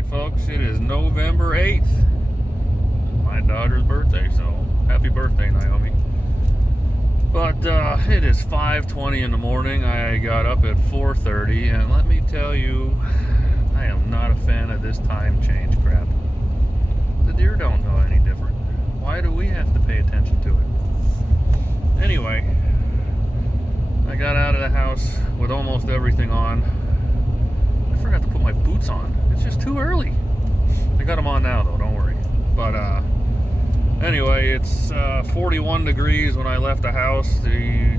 Alright folks, it is November 8th. My daughter's birthday, so happy birthday, Naomi. But it is 5:20 in the morning. I got up at 4:30, and let me tell you, I am not a fan of this time change crap. The deer don't know any different. Why do we have to pay attention to it? Anyway, I got out of the house with almost everything on. I forgot to put my boots on. It's just too early. I got them on now though, don't worry. But anyway, it's 41 degrees when I left the house. The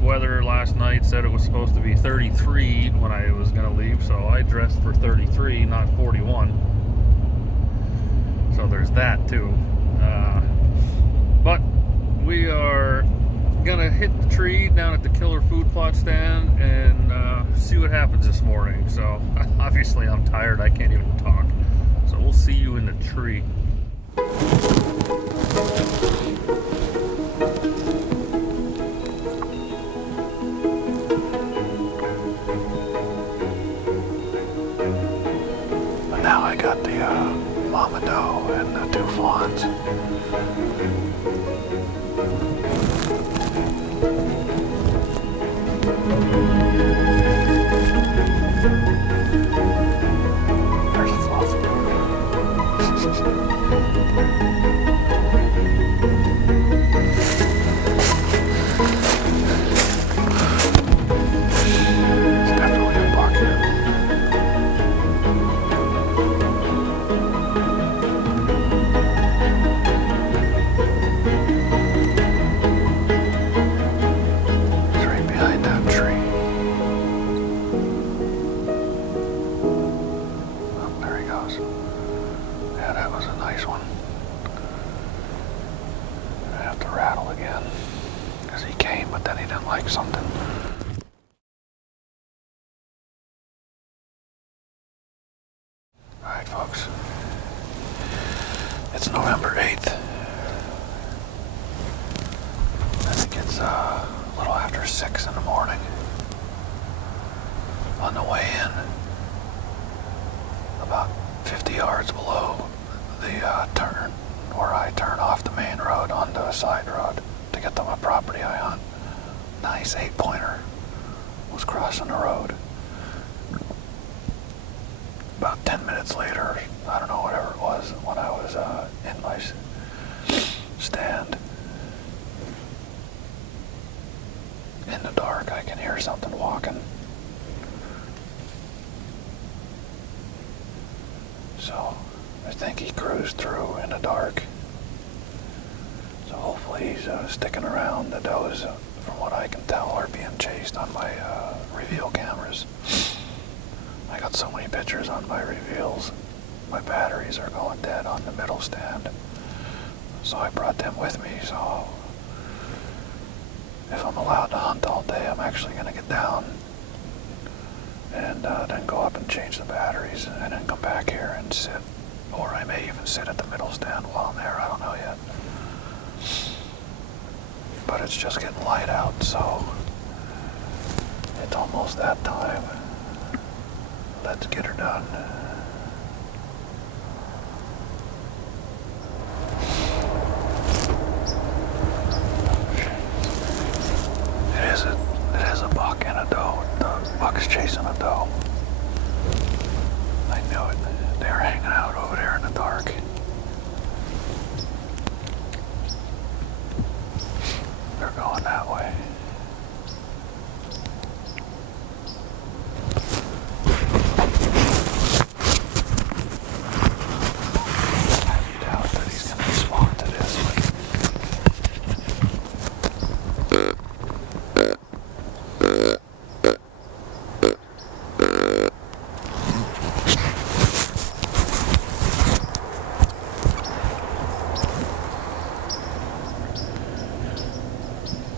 weather last night said it was supposed to be 33 when I was going to leave, so I dressed for 33, not 41. So there's that too. But we are gonna hit the tree down at the Killer Food Plot stand and see what happens this morning. So obviously I'm tired, I can't even talk. So we'll see you in the tree. But now I got the mama doe and the two fawns. Yeah, that was a nice one. I have to rattle again because he came, but then he didn't like something. Alright, folks. It's November 8th. I think it's a little after 6 in the morning. On the way in, about 50 yards below the turn where I turn off the main road onto a side road to get to my property I hunt. Nice 8-pointer was crossing the road. About 10 minutes later, I don't know, whatever it was, when I was in my stand, in the dark, I can hear something walking. So I think he cruised through in the dark. So hopefully he's sticking around. The does, from what I can tell, are being chased on my reveal cameras. I got so many pictures on my reveals. My batteries are going dead on the middle stand. So I brought them with me. So if I'm allowed to hunt all day, I'm actually going to get down and then go up and change the batteries and then come back here and sit. Or I may even sit at the middle stand while I'm there, I don't know yet. But it's just getting light out, so it's almost that time. Let's get her done. It is a buck and a doe. The buck's chasing a doe. I knew it. They were hanging out over there in the dark. They're going that way. I doubt that he's going to respond to this.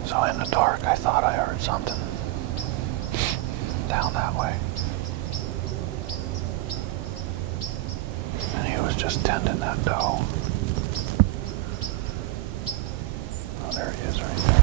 So in the dark, I thought I heard something down that way. And he was just tending that doe. Oh, there he is right there.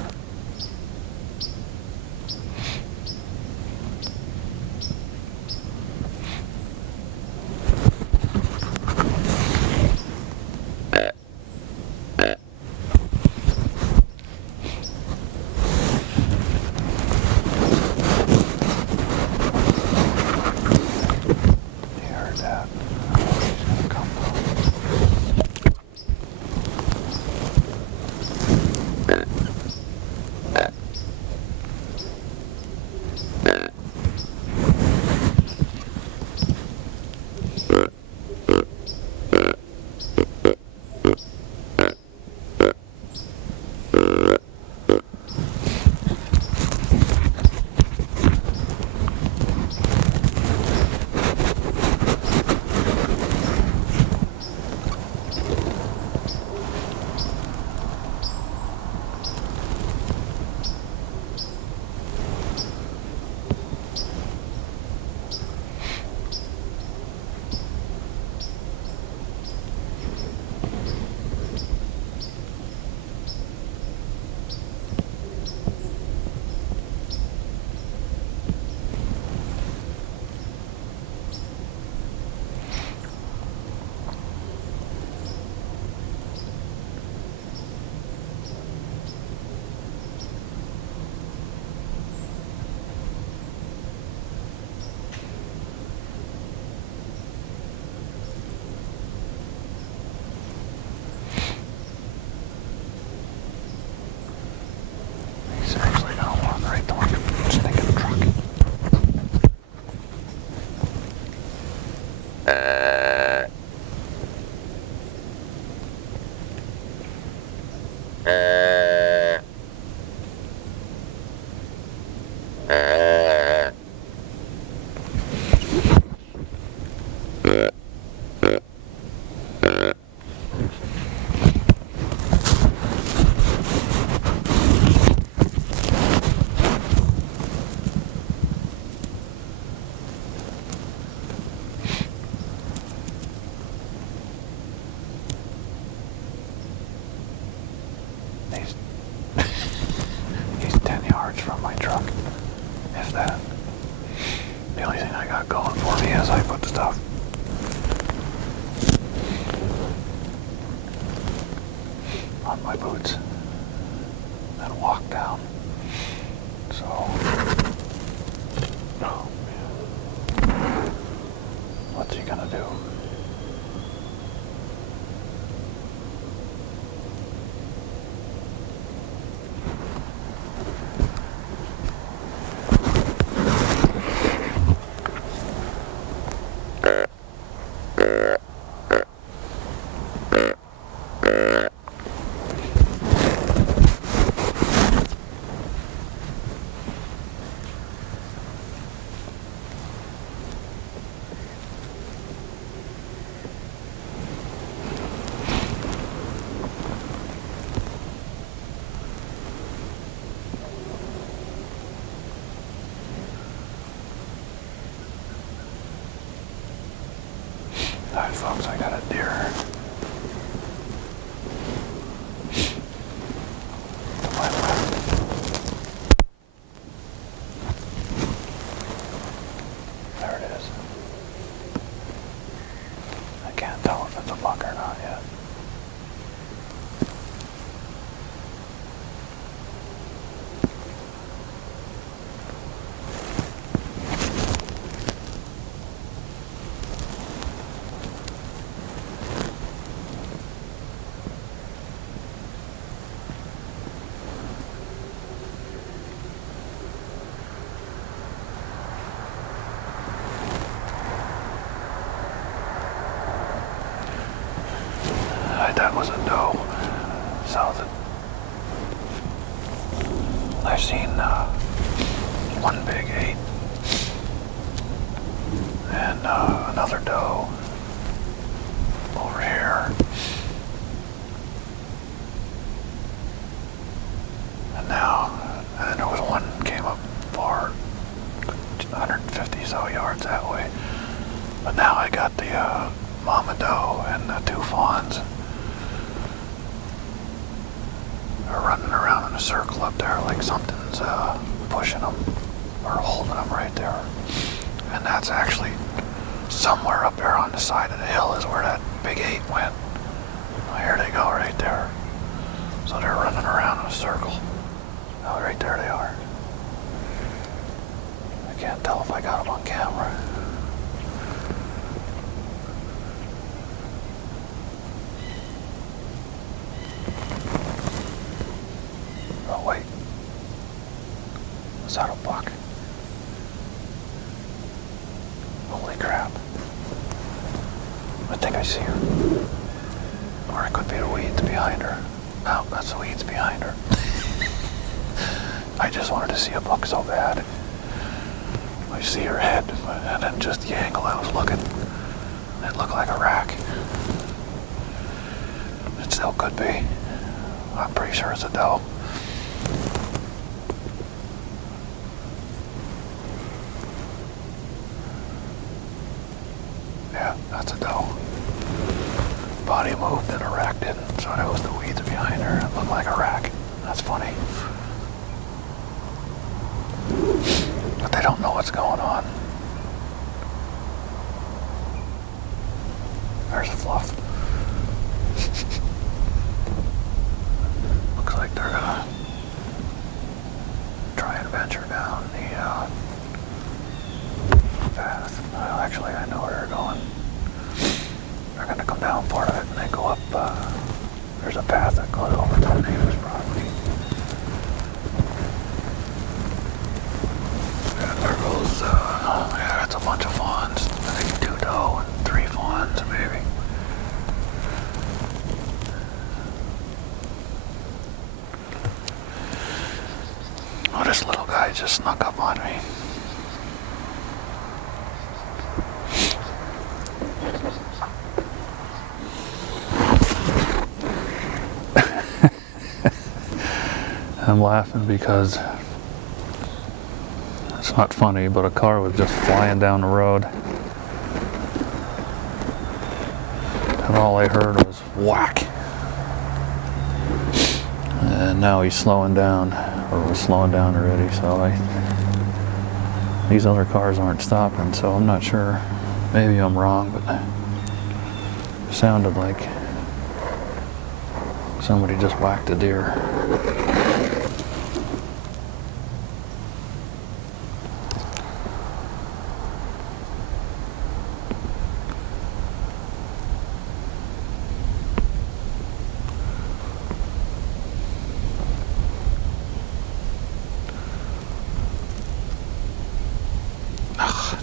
He's 10 yards from my truck, if that. The only thing I got going for me is I put stuff on my boots and walk down. So, oh man, what's he gonna do? Alright folks, I got a deer to my left. There it is. I can't tell if it's a buck or not yet. That was a doe. So I've seen one big 8 and another doe over here. And then there was one came up far, 150 so yards that way. But now I got the mama doe and the 2 fawns. Are running around in a circle up there like something's pushing them or holding them right there. And that's actually somewhere up there on the side of the hill is where that big 8 went. Well, here they go right there. So they're running around in a circle. Oh, right there they are. I can't tell if I got them on camera. Oh wait, is that a buck? Holy crap. I think I see her. Or it could be the weeds behind her. No, that's the weeds behind her. I just wanted to see a buck so bad. I see her head, and then just the angle I was looking, it looked like a rack. It still could be. I'm pretty sure it's a doe. Yeah, that's a doe. Body moved and a rack didn't, so that was the weeds behind her. It looked like a rack. That's funny. But they don't know what's going on. There's Fluff. Looks like they're gonna try and venture down the path. Well, actually, I know where they're going. They're gonna come down part of it and they go up. There's a path that goes over to the neighbor's property. Yeah, there goes, yeah, that's a bunch of fawns. I think 2 doe and 3 just snuck up on me. I'm laughing because it's not funny, but a car was just flying down the road. And all I heard was whack. And now he's slowing down, or was slowing down already, so these other cars aren't stopping, so I'm not sure. Maybe I'm wrong, but it sounded like somebody just whacked a deer.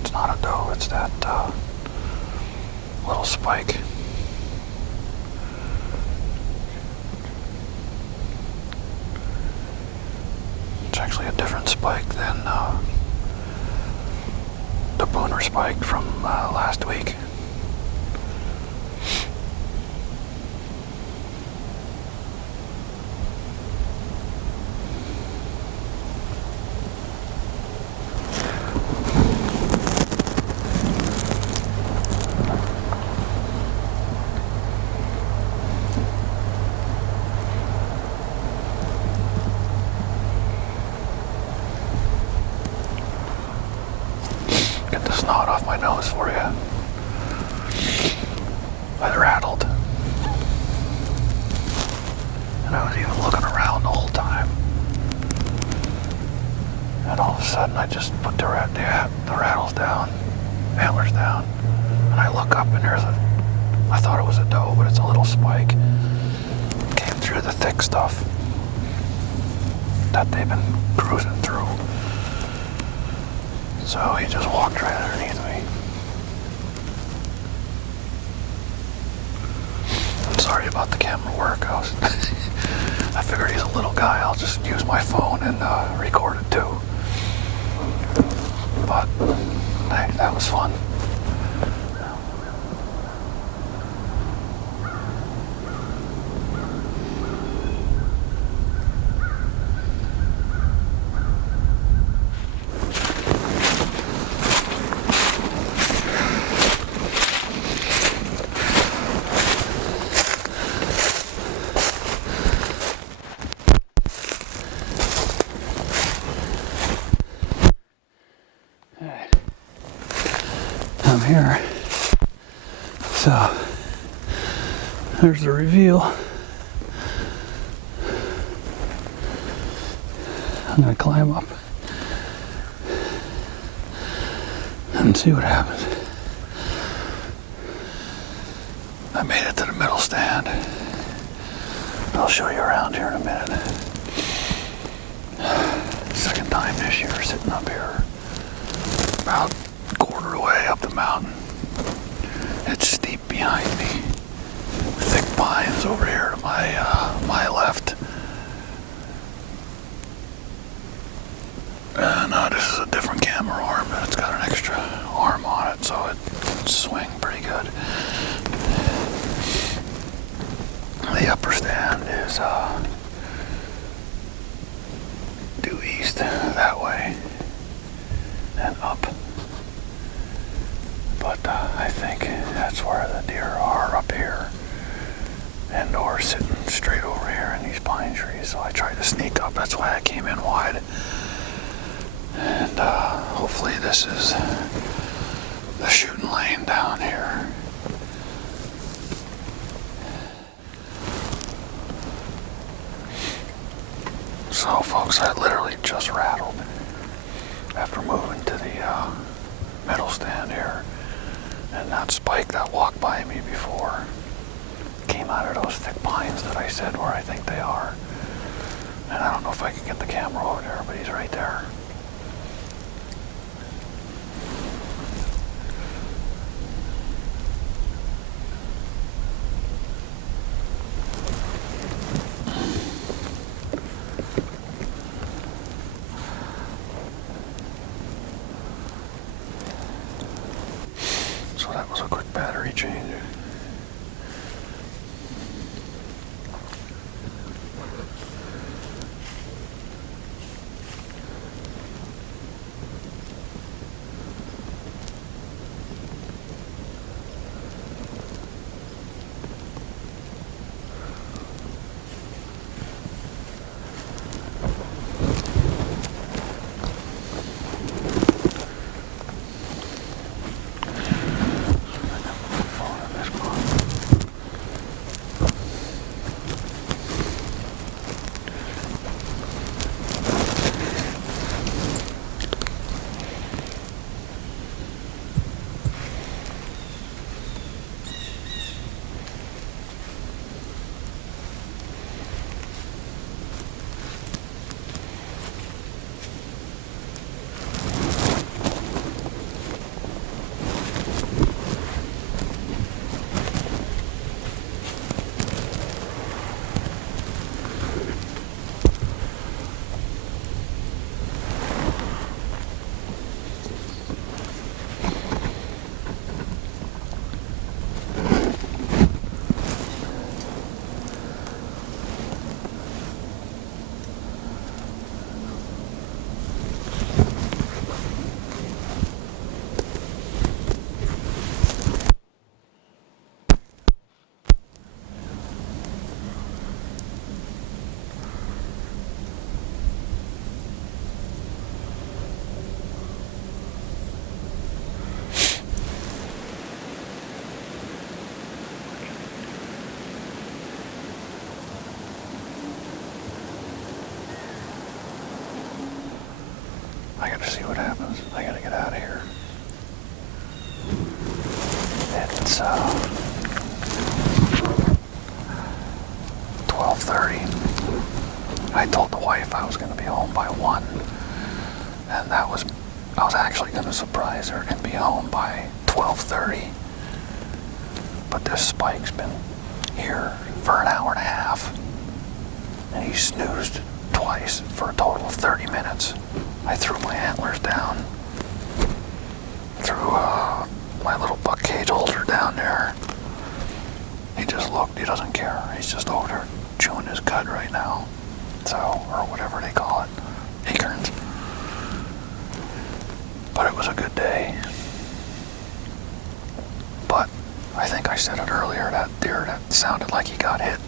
It's not a doe, it's that little spike. It's actually a different spike than the booner spike from last week. Get the snot off my nose for you. I rattled. And I was even looking around the whole time. And all of a sudden I just put the rattles down, antlers down, and I look up and I thought it was a doe, but it's a little spike. Came through the thick stuff that they've been cruising through. So he just walked right underneath me. I'm sorry about the camera work. I figured he's a little guy. I'll just use my phone and record it too. But hey, that was fun. I'm here. So there's the reveal. I'm gonna climb up and see what happens. I made it to the middle stand. I'll show you around here in a minute. Second time this year sitting up here. About a quarter of the way up the mountain. It's steep behind me. Thick pines over here to my left. And this is a different camera arm, and it's got an extra arm on it, so it can swing pretty good. The upper stand is due east that way and up. But I think that's where the deer are up here, and or sitting straight over here in these pine trees. So I tried to sneak up. That's why I came in wide. And hopefully this is the shooting lane down here. So folks, I literally just rattled after moving to the middle stand here. And that spike that walked by me before came out of those thick pines that I said where I think they are. And I don't know if I can get the camera over there, but he's right there. change. I gotta see what happens. I gotta get out of here. It's 12:30. I told the wife I was gonna be home by 1. And I was actually gonna surprise her and be home by 12:30. But this Spike's been here for an hour and a half. And he snoozed twice for a total of 30 minutes. I threw my antlers down, threw my little buck cage holder down there. He just looked, he doesn't care. He's just over there chewing his cud right now. So, or whatever they call it, acorns. But it was a good day. But I think I said it earlier, that deer that sounded like he got hit,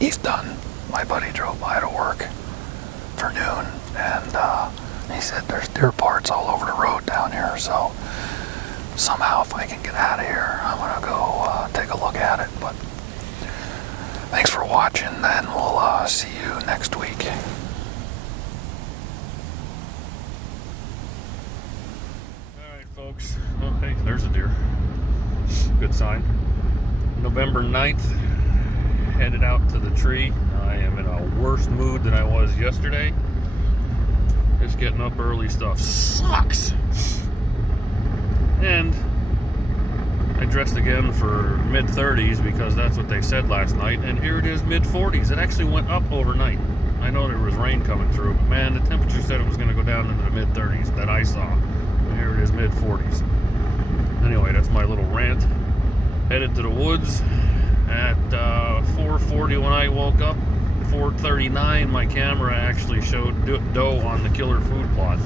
he's done. My buddy drove by to work for noon, and he said there's deer parts all over the road down here, so somehow if I can get out of here, I'm gonna go take a look at it. But thanks for watching, and we'll see you next week. Alright folks, well hey, there's a deer. Good sign. November 9th, headed out to the tree. I am in a worse mood than I was yesterday. Just getting up early stuff sucks. And I dressed again for mid-30s because that's what they said last night, and here it is mid-40s. It actually went up overnight. I know there was rain coming through, but man, the temperature said it was going to go down into the mid-30s that I saw. And here it is mid-40s. Anyway, that's my little rant. Headed to the woods at 4:40 when I woke up. 4:39 my camera actually showed doe on the killer food plot.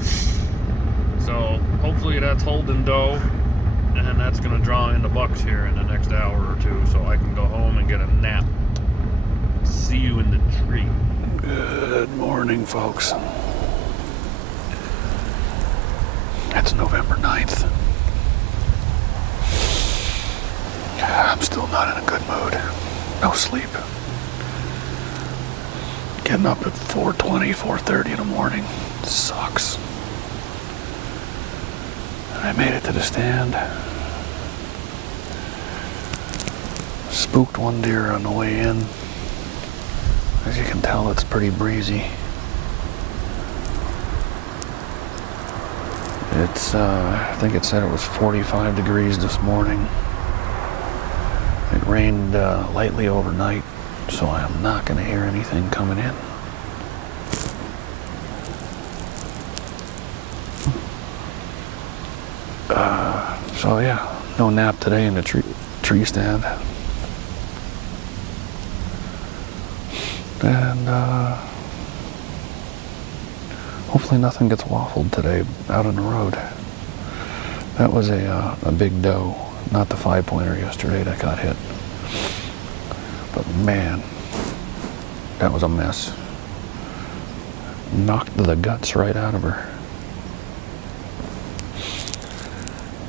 So hopefully that's holding doe, and that's going to draw in the bucks here in the next hour or two, so I can go home and get a nap. See you in the tree. Good morning, folks. It's November 9th. I'm still not in a good mood. No sleep. Getting up at 4:20, 4:30 in the morning sucks. I made it to the stand. Spooked one deer on the way in. As you can tell, it's pretty breezy. It's, I think it said it was 45 degrees this morning. It rained lightly overnight, so I'm not going to hear anything coming in. So yeah, No nap today in the tree stand. And hopefully nothing gets waffled today out on the road. That was a big doe, not the 5-pointer yesterday that got hit. But man, that was a mess. Knocked the guts right out of her.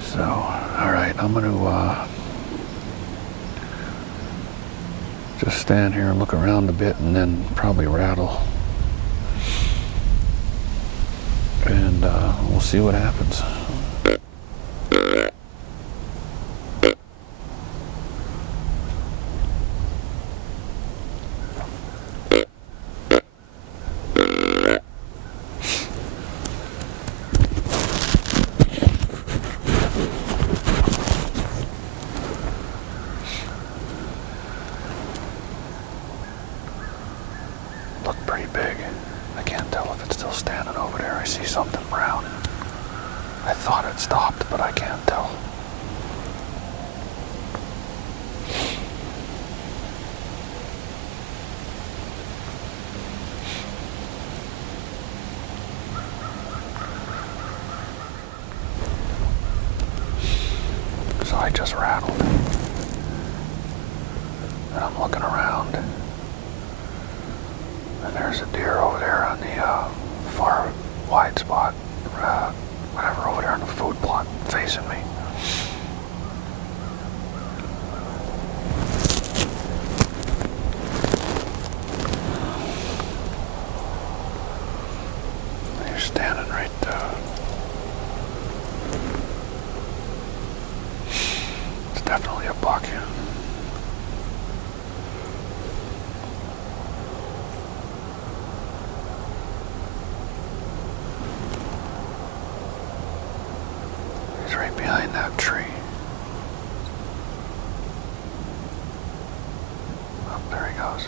So, all right, I'm going to just stand here and look around a bit and then probably rattle. And we'll see what happens. Looked pretty big. I can't tell if it's still standing over there. I see something brown. I thought it stopped, but I can't tell. So I just rattled. And I'm looking around. And there's a deer over there on the far wide spot, whatever, over there on the food plot facing me. He's standing right there. It's definitely a buck. Right behind that tree. Oh, there he goes.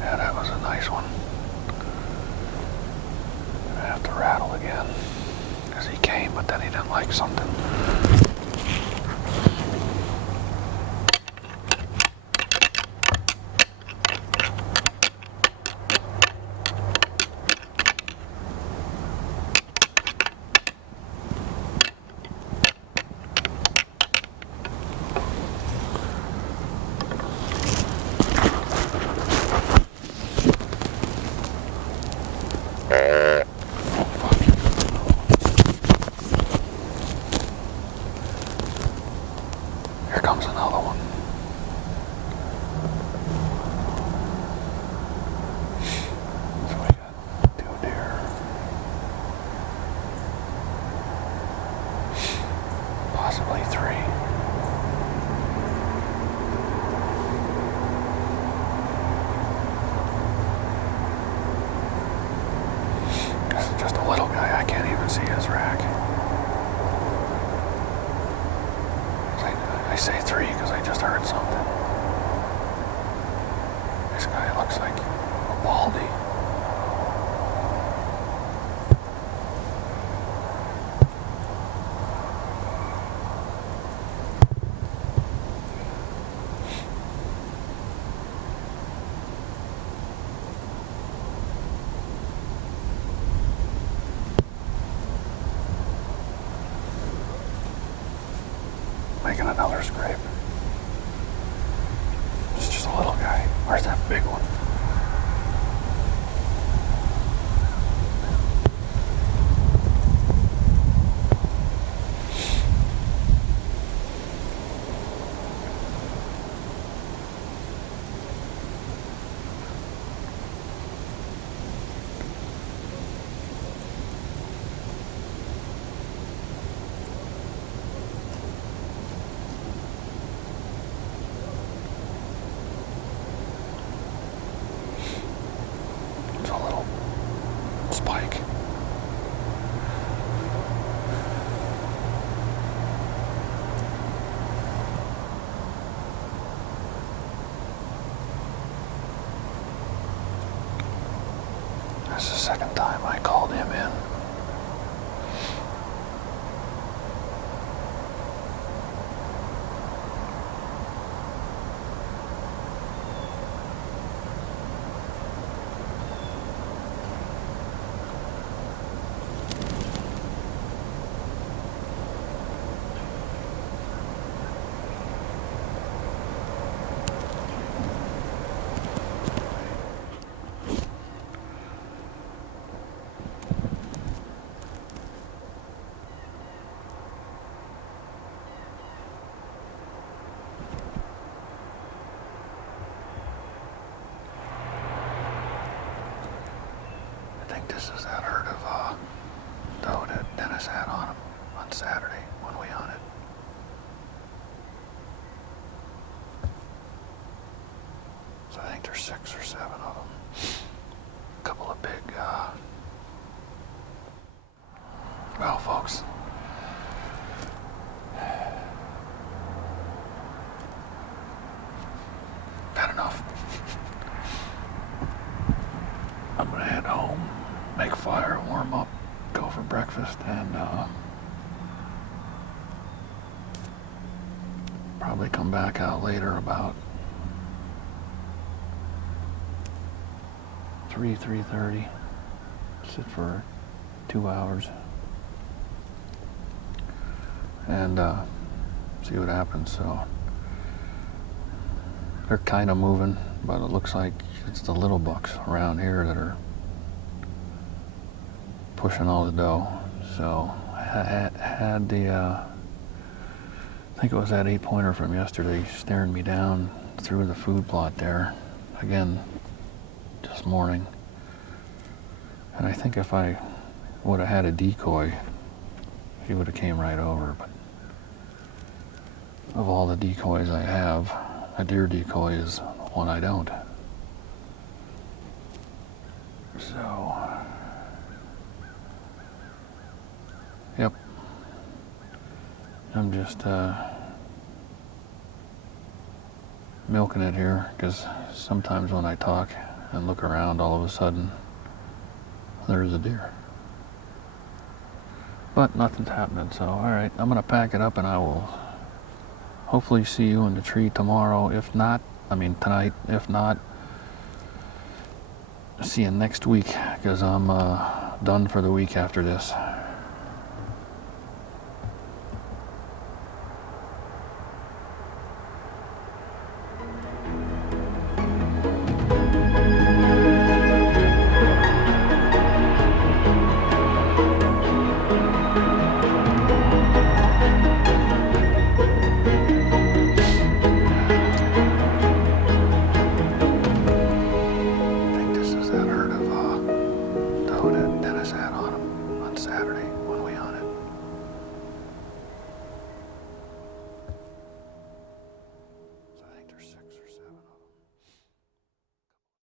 Yeah, that was a nice one. Gonna have to rattle again. Because he came, but then he didn't like something. Here comes another one. So we got 2 deer. Possibly 3. This is just a little guy. I can't even see his rack. I say 3 because I just heard something. This guy looks like a baldy. Making another scrape. It's just a little guy. Where's that big one? Spike. That's the second time I called him in. think this is that herd of doe that Dennis had on him on Saturday when we hunted. So I think there's 6 or 7 of them. A couple of big, well, folks, had enough. I'm gonna head home, make a fire, warm up, go for breakfast, and probably come back out later about 3:30. Sit for 2 hours and see what happens. So they're kind of moving, but it looks like it's the little bucks around here that are pushing all the doe. So I had the I think it was that 8-pointer from yesterday staring me down through the food plot there again this morning. And I think if I would have had a decoy, he would have came right over. But of all the decoys I have, a deer decoy is one I don't. So, yep. I'm just milking it here, because sometimes when I talk and look around, all of a sudden there's a deer. But nothing's happening, so alright, I'm gonna pack it up and I will hopefully see you in the tree tomorrow. If not, tonight. If not, see you next week, because I'm done for the week after this. Saturday.